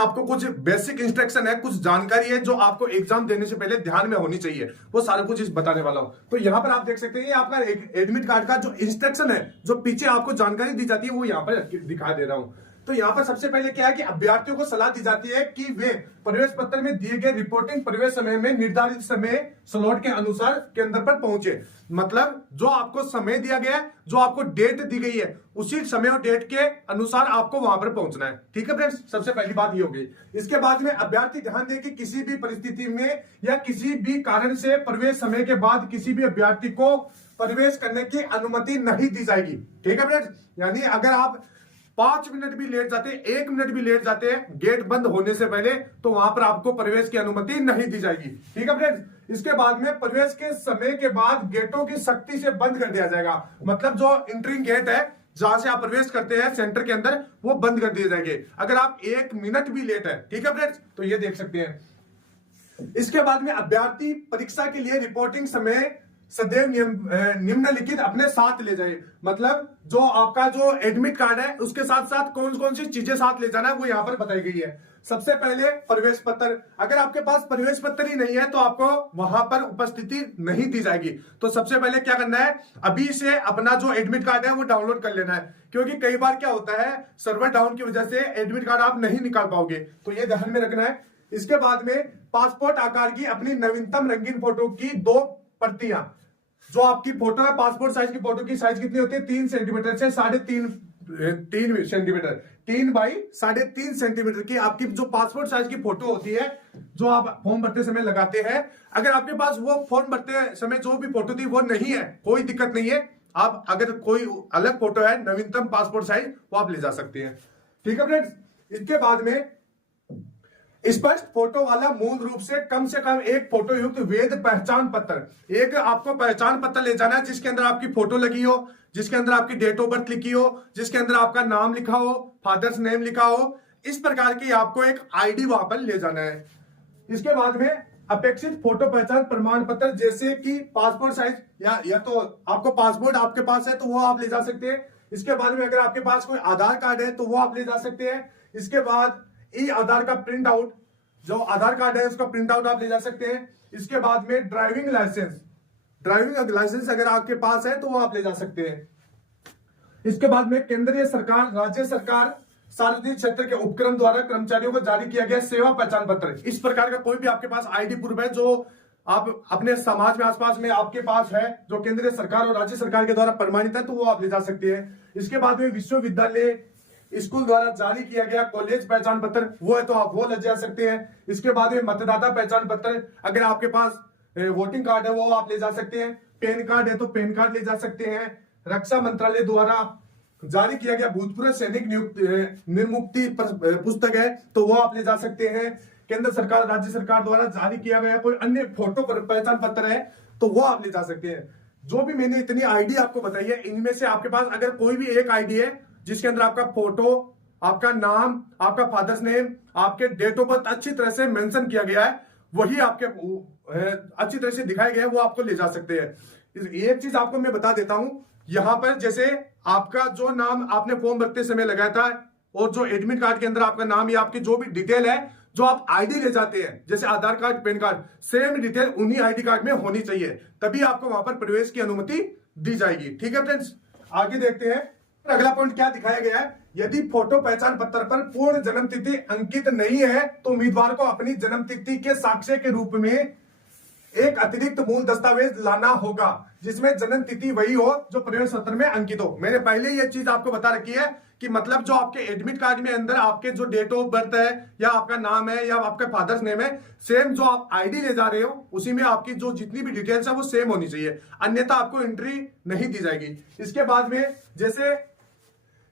आपको कुछ basic instruction है, कुछ जानकारी है जो आपको एग्जाम देने से पहले ध्यान में होनी चाहिए, वो सारा कुछ इस बताने वाला हूं। तो यहाँ पर आप देख सकते हैं ये आपका एडमिट कार्ड का जो इंस्ट्रक्शन है, जो पीछे आपको जानकारी दी जाती है, वो यहाँ पर दिखा दे रहा हूं। तो यहाँ पर सबसे पहले क्या है कि अभ्यर्थियों को सलाह दी जाती है कि वे प्रवेश पत्र में दिए गए रिपोर्टिंग प्रवेश समय में निर्धारित समय स्लॉट के अनुसार केंद्र पर पहुंचे। मतलब जो आपको समय दिया गया है, जो आपको डेट दी गई है, उसी समय और डेट के अनुसार आपको वहां पर पहुंचना है। ठीक है फ्रेंड्स, सबसे पहली बात ये हो गई। इसके बाद में अभ्यर्थी ध्यान दें कि किसी भी परिस्थिति में या किसी भी कारण से प्रवेश समय के बाद किसी भी अभ्यर्थी को प्रवेश करने की अनुमति नहीं दी जाएगी। ठीक है फ्रेंड्स, यानी अगर आप 5 मिनट भी लेट जाते हैं, 1 मिनट भी लेट जाते हैं गेट बंद होने से पहले, तो वहां पर आपको प्रवेश की अनुमति नहीं दी जाएगी। ठीक है फ्रेंड्स, इसके बाद में प्रवेश के समय के बाद गेटों की सख्ती से बंद कर दिया जाएगा। मतलब जो एंट्रिंग गेट है जहां से आप प्रवेश करते हैं सेंटर के अंदर, वो बंद कर दिए जाएंगे अगर आप 1 मिनट भी लेट है। ठीक है फ्रेंड्स, तो ये देख सकते हैं। इसके बाद में अभ्यर्थी परीक्षा के लिए रिपोर्टिंग समय सदैव निम्नलिखित अपने साथ ले जाए। मतलब जो आपका जो एडमिट कार्ड है उसके साथ साथ कौन कौन सी चीजें साथ ले जाना है वो यहाँ पर बताई गई है। सबसे पहले प्रवेश पत्र, अगर आपके पास प्रवेश पत्र ही नहीं है तो आपको वहां पर उपस्थिति नहीं दी जाएगी। तो सबसे पहले क्या करना है, अभी से अपना जो एडमिट कार्ड है वो डाउनलोड कर लेना है, क्योंकि कई बार क्या होता है सर्वर डाउन की वजह से एडमिट कार्ड आप नहीं निकाल पाओगे, तो ये ध्यान में रखना है। इसके बाद में पासपोर्ट आकार की अपनी नवीनतम रंगीन फोटो की 2 प्रतियां, जो आपकी फोटो है पासपोर्ट साइज की फोटो की साइज कितनी होती है 3 सेंटीमीटर से 3.5 सेंटीमीटर, 3 बाई 3.5 सेंटीमीटर की आपकी जो पासपोर्ट साइज की फोटो होती है, जो आप फॉर्म भरते समय लगाते हैं। अगर आपके पास वो फॉर्म भरते समय जो भी फोटो थी वो नहीं है, कोई दिक्कत नहीं है, आप अगर कोई अलग फोटो है नवीनतम पासपोर्ट साइज वो आप ले जा सकते हैं। ठीक है फ्रेंड्स, इसके बाद में स्पष्ट फोटो वाला मूल रूप से कम एक फोटो युक्त वैध पहचान पत्र, एक आपको पहचान पत्र ले जाना है जिसके अंदर आपकी फोटो लगी हो, जिसके अंदर आपकी डेट ऑफ बर्थ लिखी हो, जिसके अंदर आपका नाम लिखा हो, फादर्स नेम लिखा हो, इस प्रकार की आपको एक आईडी वहां पर ले जाना है। इसके बाद में अपेक्षित फोटो पहचान प्रमाण पत्र जैसे कि पासपोर्ट साइज या तो आपको पासपोर्ट आपके पास है तो वो आप ले जा सकते हैं। इसके बाद में अगर आपके पास कोई आधार कार्ड है तो वो आप ले जा सकते हैं। इसके बाद आधार का प्रिंट आउट, जो आधार कार्ड है उसका प्रिंट आउट आप ले जा सकते हैं। इसके बाद में ड्राइविंग लाइसेंस अगर आपके पास है तो वो आप ले जा सकते हैं। इसके बाद में केंद्रीय सरकार, राज्य सरकार, सार्वजनिक क्षेत्र के उपक्रम द्वारा कर्मचारियों को जारी किया गया सेवा पहचान पत्र, इस प्रकार का कोई भी आपके पास आईडी प्रूफ है जो आप अपने समाज में आसपास में आपके पास है, जो केंद्रीय सरकार और राज्य सरकार के द्वारा प्रमाणित है, तो वो आप ले जा सकते हैं। इसके बाद में विश्वविद्यालय स्कूल द्वारा जारी किया गया कॉलेज पहचान पत्र, वो है तो आप वो ले जा सकते हैं। इसके बाद में मतदाता पहचान पत्र, अगर आपके पास वोटिंग कार्ड है वो आप ले जा सकते हैं। पैन कार्ड है तो पैन कार्ड ले जा सकते हैं। रक्षा मंत्रालय द्वारा जारी किया गया भूतपूर्व सैनिक निर्मुक्ति पुस्तक है तो वो आप ले जा सकते हैं। केंद्र सरकार राज्य सरकार द्वारा जारी किया गया कोई अन्य फोटो पहचान पत्र है तो वो आप ले जा सकते हैं। जो भी मैंने इतनी आईडी आपको बताई है, इनमें से आपके पास अगर कोई भी एक आईडी है जिसके अंदर आपका फोटो, आपका नाम, आपका फादर्स नेम, आपके डेट ऑफ बर्थ अच्छी तरह से मेंशन किया गया है, वही आपके अच्छी तरह से दिखाया गया है, वो आपको ले जा सकते हैं। एक चीज आपको मैं बता देता हूं, यहां पर जैसे आपका जो नाम आपने फॉर्म भरते समय लगाया था और जो एडमिट कार्ड के अंदर आपका नाम या आपकी जो भी डिटेल है जो आप आईडी ले जाते हैं, जैसे Aadhaar card, PAN card, same detail उन्हीं आईडी कार्ड में होनी चाहिए, तभी आपको वहां पर प्रवेश की अनुमति दी जाएगी। ठीक है फ्रेंड्स, आगे देखते हैं। अगला पॉइंट क्या दिखाया गया है, यदि फोटो पहचान पत्र पर पूर्ण जन्म तिथि अंकित नहीं है तो उम्मीदवार को अपनी जन्म तिथि के साक्ष्य के रूप में एक अतिरिक्त मूल दस्तावेज लाना होगा जिसमें जन्म तिथि वही हो जो प्रवेश पत्र में अंकित हो। मैंने पहले ये चीज आपको बता रखी है कि मतलब जो आपके एडमिट कार्ड में अंदर आपके जो डेट ऑफ बर्थ है या आपका नाम है या आपका फादर्स नेम है, सेम जो आप आईडी ले जा रहे हो उसी में आपकी जो जितनी भी डिटेल्स है वो सेम होनी चाहिए, अन्यथा आपको एंट्री नहीं दी जाएगी। इसके बाद में जैसे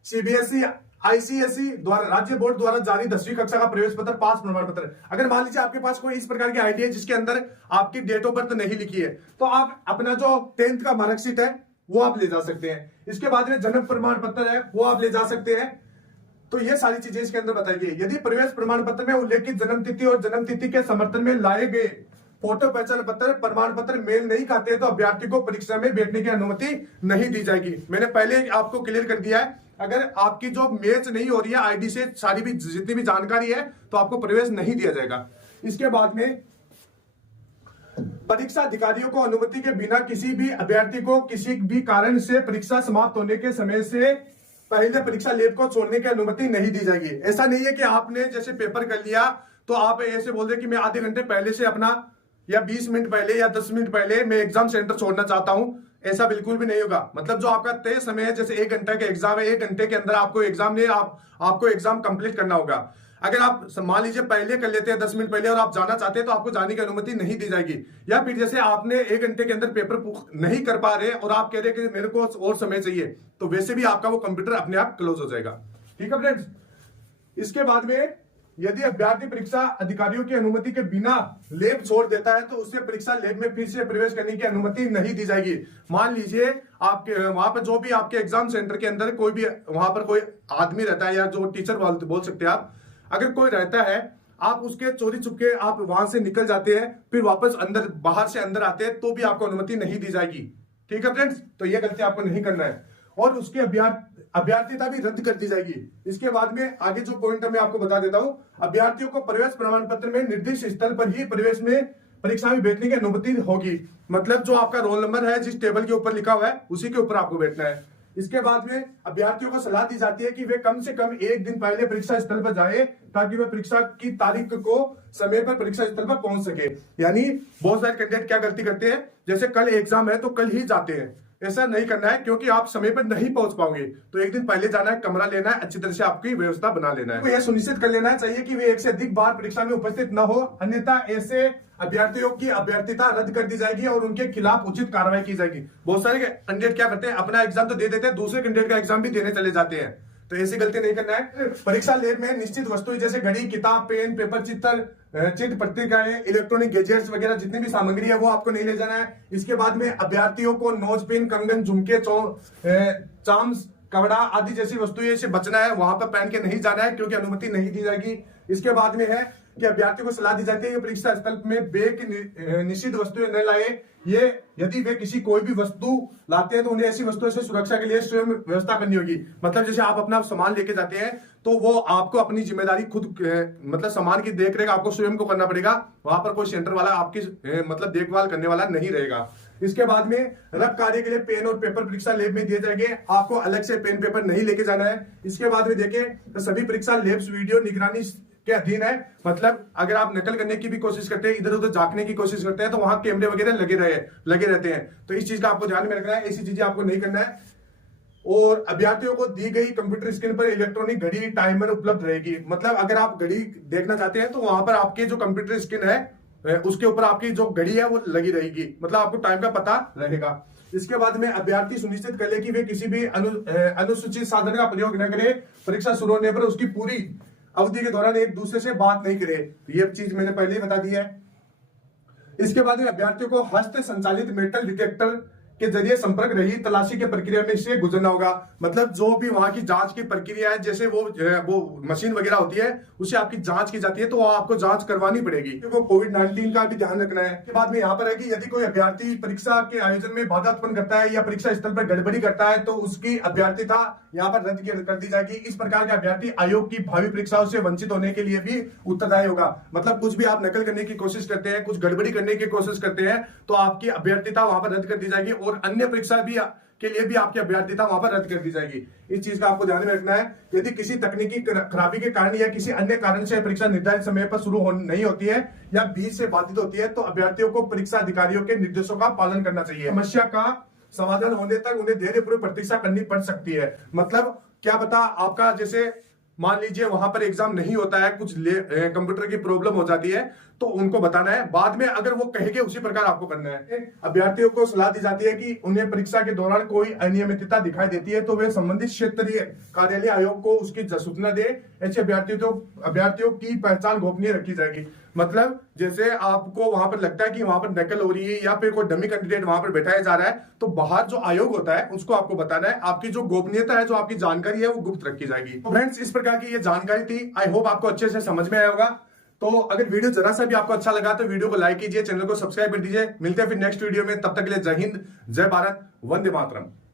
सीबीएसई आईसीएसई द्वारा राज्य बोर्ड द्वारा जारी 10वीं कक्षा का प्रवेश पत्र, पास प्रमाण पत्र, अगर मान लीजिए आपके पास कोई इस प्रकार की आईडी है जिसके अंदर आपकी डेट ऑफ बर्थ नहीं लिखी है तो आप अपना जो 10th का मार्कशीट है वो आप ले जा सकते हैं। इसके बाद में जन्म प्रमाण पत्र है वो आप ले जा सकते हैं। तो ये सारी चीजें इसके अंदर बताई गई। यदि प्रवेश प्रमाण पत्र में उल्लेखित जन्म तिथि और जन्म तिथि के समर्थन में लाए गए फोटो पहचान पत्र प्रमाण पत्र मेल नहीं खाते तो अभ्यर्थी को परीक्षा में बैठने की अनुमति नहीं दी जाएगी। मैंने पहले आपको क्लियर कर दिया है, अगर आपकी जो मैच नहीं हो रही है आईडी से सारी भी जितनी भी जानकारी है तो आपको प्रवेश नहीं दिया जाएगा। इसके बाद में परीक्षा अधिकारियों को अनुमति के बिना किसी भी अभ्यर्थी को किसी भी कारण से परीक्षा समाप्त होने के समय से पहले परीक्षा लेब को छोड़ने की अनुमति नहीं दी जाएगी। ऐसा नहीं है कि आपने जैसे पेपर कर लिया तो आप ऐसे बोल रहे कि मैं आधे घंटे पहले से अपना या 20 मिनट पहले या 10 मिनट पहले मैं एग्जाम सेंटर छोड़ना चाहता हूं, ऐसा बिल्कुल भी नहीं होगा। मतलब जो आपका तय समय है, जैसे 1 घंटे का एग्जाम है, 1 घंटे के अंदर आपको एग्जाम नहीं आपको एग्जाम कंप्लीट करना होगा। अगर आप मान लीजिए पहले कर लेते हैं 10 मिनट पहले और आप जाना चाहते हैं तो आपको जाने की अनुमति नहीं दी जाएगी। या फिर जैसे आपने 1 घंटे के अंदर पेपर नहीं कर पा रहे और आप कह रहे कि मेरे को और समय चाहिए, तो वैसे भी आपका वो कंप्यूटर अपने आप क्लोज हो जाएगा। ठीक है फ्रेंड्स। इसके बाद में यदि अभ्यर्थी परीक्षा अधिकारियों की अनुमति के बिना लेब छोड़ देता है तो उससे परीक्षा लेब में फिर से प्रवेश करने की अनुमति नहीं दी जाएगी। मान लीजिए आपके वहां पर जो भी आपके एग्जाम सेंटर के अंदर कोई भी वहां पर कोई आदमी रहता है या जो टीचर बोल सकते हैं आप, अगर कोई रहता है आप उसके चोरी छुपके आप वहां से निकल जाते हैं, फिर वापस अंदर बाहर से अंदर आते हैं तो भी आपको अनुमति नहीं दी जाएगी। ठीक है फ्रेंड्स। तो यह गलती आपको नहीं करना है और उसके अभ्यर्थिता भी रद्द कर दी जाएगी। इसके बाद में आगे जो पॉइंट मैं आपको बता देता हूं, अभ्यर्थियों को प्रवेश प्रमाण पत्र में निर्दिष्ट स्थल पर ही प्रवेश में परीक्षा में बैठने की अनुमति होगी। मतलब जो आपका रोल नंबर है जिस टेबल के ऊपर लिखा हुआ है उसी के ऊपर आपको बैठना है। इसके बाद में अभ्यर्थियों को सलाह दी जाती है कि वे कम से कम 1 दिन पहले परीक्षा स्थल पर जाए ताकि वे परीक्षा की तारीख को समय पर परीक्षा स्थल पर पहुंच सके। यानी बहुत सारे कैंडिडेट क्या गलती करते हैं, जैसे कल एग्जाम है तो कल ही जाते हैं। ऐसा नहीं करना है क्योंकि आप समय पर नहीं पहुंच पाओगे। तो 1 दिन पहले जाना है, कमरा लेना है, अच्छी तरह से आपकी व्यवस्था बना लेना है। तो यह सुनिश्चित कर लेना चाहिए कि वे 1 से अधिक बार परीक्षा में उपस्थित न हो, अन्यथा ऐसे अभ्यर्थियों की अभ्यर्थिता रद्द कर दी जाएगी और उनके खिलाफ उचित कार्रवाई की जाएगी। बहुत सारे कैंडिडेट क्या करते हैं, अपना एग्जाम तो दे देते हैं, दूसरे कैंडिडेट का एग्जाम भी देने चले जाते हैं। तो ऐसी गलती नहीं करना है। परीक्षा लेब में निश्चित वस्तुएं जैसे घड़ी, किताब, पेन, पेपर, चित्र पत्रिकाएं, इलेक्ट्रॉनिक गैजेट्स वगैरह जितनी भी सामग्री है वो आपको नहीं ले जाना है। इसके बाद में अभ्यर्थियों को नोज पिन, कंगन, झुमके, चाम्स, कवड़ा आदि जैसी वस्तुएं से बचना है, वहां पर पहन के नहीं जाना है क्योंकि अनुमति नहीं दी जाएगी। इसके बाद में है कि अभ्यर्थियों को सलाह दी जाती है कि परीक्षा स्थल में बैग की निश्चित वस्तुएं न लाए। ये यदि वे किसी कोई भी वस्तु लाते हैं तो उन्हें ऐसी वस्तुओं से सुरक्षा के लिए स्वयं व्यवस्था करनी होगी। मतलब जैसे आप अपना सामान लेके जाते हैं तो वो आपको अपनी जिम्मेदारी खुद मतलब सामान की देखरेख आपको स्वयं को करना पड़ेगा। वहां पर कोई सेंटर वाला आपकी मतलब देखभाल करने वाला नहीं रहेगा। इसके बाद में रफ कार्य के लिए पेन और पेपर परीक्षा लेब में दिए जाएंगे, आपको अलग से पेन पेपर नहीं लेके जाना है। इसके बाद में देखें तो सभी परीक्षा लेब्स वीडियो निगरानी के अधीन है। मतलब अगर आप नकल करने की भी कोशिश करते हैं, इधर उधर झांकने की कोशिश करते हैं तो वहां कैमरे वगैरह लगे रहते हैं। तो इस चीज का आपको ध्यान में रखना है, ऐसी चीजें आपको नहीं करना है। और अभ्यर्थियों को दी गई कंप्यूटर स्क्रीन पर इलेक्ट्रॉनिक घड़ी, टाइमर उपलब्ध रहेगी। मतलब अगर आप घड़ी देखना चाहते हैं तो वहां पर आपके जो कंप्यूटर स्क्रीन है उसके ऊपर आपकी जो घड़ी है वो लगी रहेगी, मतलब आपको टाइम का पता रहेगा। इसके बाद में अभ्यर्थी सुनिश्चित कर ले कि वे किसी भी अनुसूचित साधन का प्रयोग न करे। परीक्षा शुरू होने पर उसकी पूरी अवधि के दौरान एक दूसरे से बात नहीं करे। तो ये चीज मैंने पहले ही बता दी है। इसके बाद में अभ्यर्थियों को हस्त संचालित मेटल डिटेक्टर के जरिए संपर्क रही तलाशी के प्रक्रिया में से गुजरना होगा। मतलब जो भी वहां की जांच की प्रक्रिया है, जैसे वो मशीन वगैरह होती है उससे आपकी जांच की जाती है, तो वो आपको जांच करवानी पड़ेगी। वो कोविड-19 का भी ध्यान रखना है। के बाद में यहाँ पर है कि यदि कोई अभ्यर्थी परीक्षा के आयोजन में बाधा उत्पन्न करता है या परीक्षा स्थल पर गड़बड़ी करता है तो उसकी अभ्यर्थिता यहाँ पर रद्द कर दी जाएगी। इस प्रकार के अभ्यर्थी आयोग की भावी परीक्षाओं से वंचित होने के लिए भी उत्तरदायी होगा। मतलब कुछ भी आप नकल करने की कोशिश करते हैं, कुछ गड़बड़ी करने की कोशिश करते हैं तो आपकी अभ्यर्थिता वहां पर रद्द कर दी जाएगी और अन्य परीक्षा भी के लिए भी आपकी अभ्यर्थिता वहां पर रद्द कर दी जाएगी। इस चीज का आपको ध्यान में रखना है। यदि किसी तकनीकी खराबी के कारण या किसी अन्य कारण से परीक्षा निर्धारित समय पर शुरू नहीं होती है या बीच से बाधित होती है तो अभ्यर्थियों को परीक्षा अधिकारियों के निर्देशों का पालन करना चाहिए। समस्या का समाधान होने तक उन्हें धैर्यपूर्वक प्रतीक्षा करनी पड़ सकती है। मतलब क्या पता आपका जैसे मान लीजिए वहां पर एग्जाम नहीं होता है, कुछ कंप्यूटर की प्रॉब्लम हो जाती है तो उनको बताना है। बाद में अगर वो कहेंगे उसी प्रकार आपको करना है। अभ्यर्थियों को सलाह दी जाती है कि उन्हें परीक्षा के दौरान कोई अनियमितता दिखाई देती है तो वे संबंधित क्षेत्रीय कार्यालय आयोग को उसकी सूचना दे। ऐसे अभ्यर्थियों की पहचान गोपनीय रखी जाएगी। मतलब जैसे आपको वहां पर लगता है कि वहां पर नकल हो रही है या फिर कोई डमी कैंडिडेट वहां पर बैठाया जा रहा है तो बाहर जो आयोग होता है उसको आपको बताना है। आपकी जो गोपनीयता है, जो आपकी जानकारी है वो गुप्त रखी जाएगी। तो फ्रेंड्स इस प्रकार की ये जानकारी थी। आई होप आपको अच्छे से समझ में आया होगा। तो अगर वीडियो जरा सा भी आपको अच्छा लगा तो वीडियो को लाइक कीजिए, चैनल को सब्सक्राइब कर दीजिए। मिलते हैं फिर नेक्स्ट वीडियो में, तब तक के लिए जय हिंद, जय भारत, वंदे मातरम।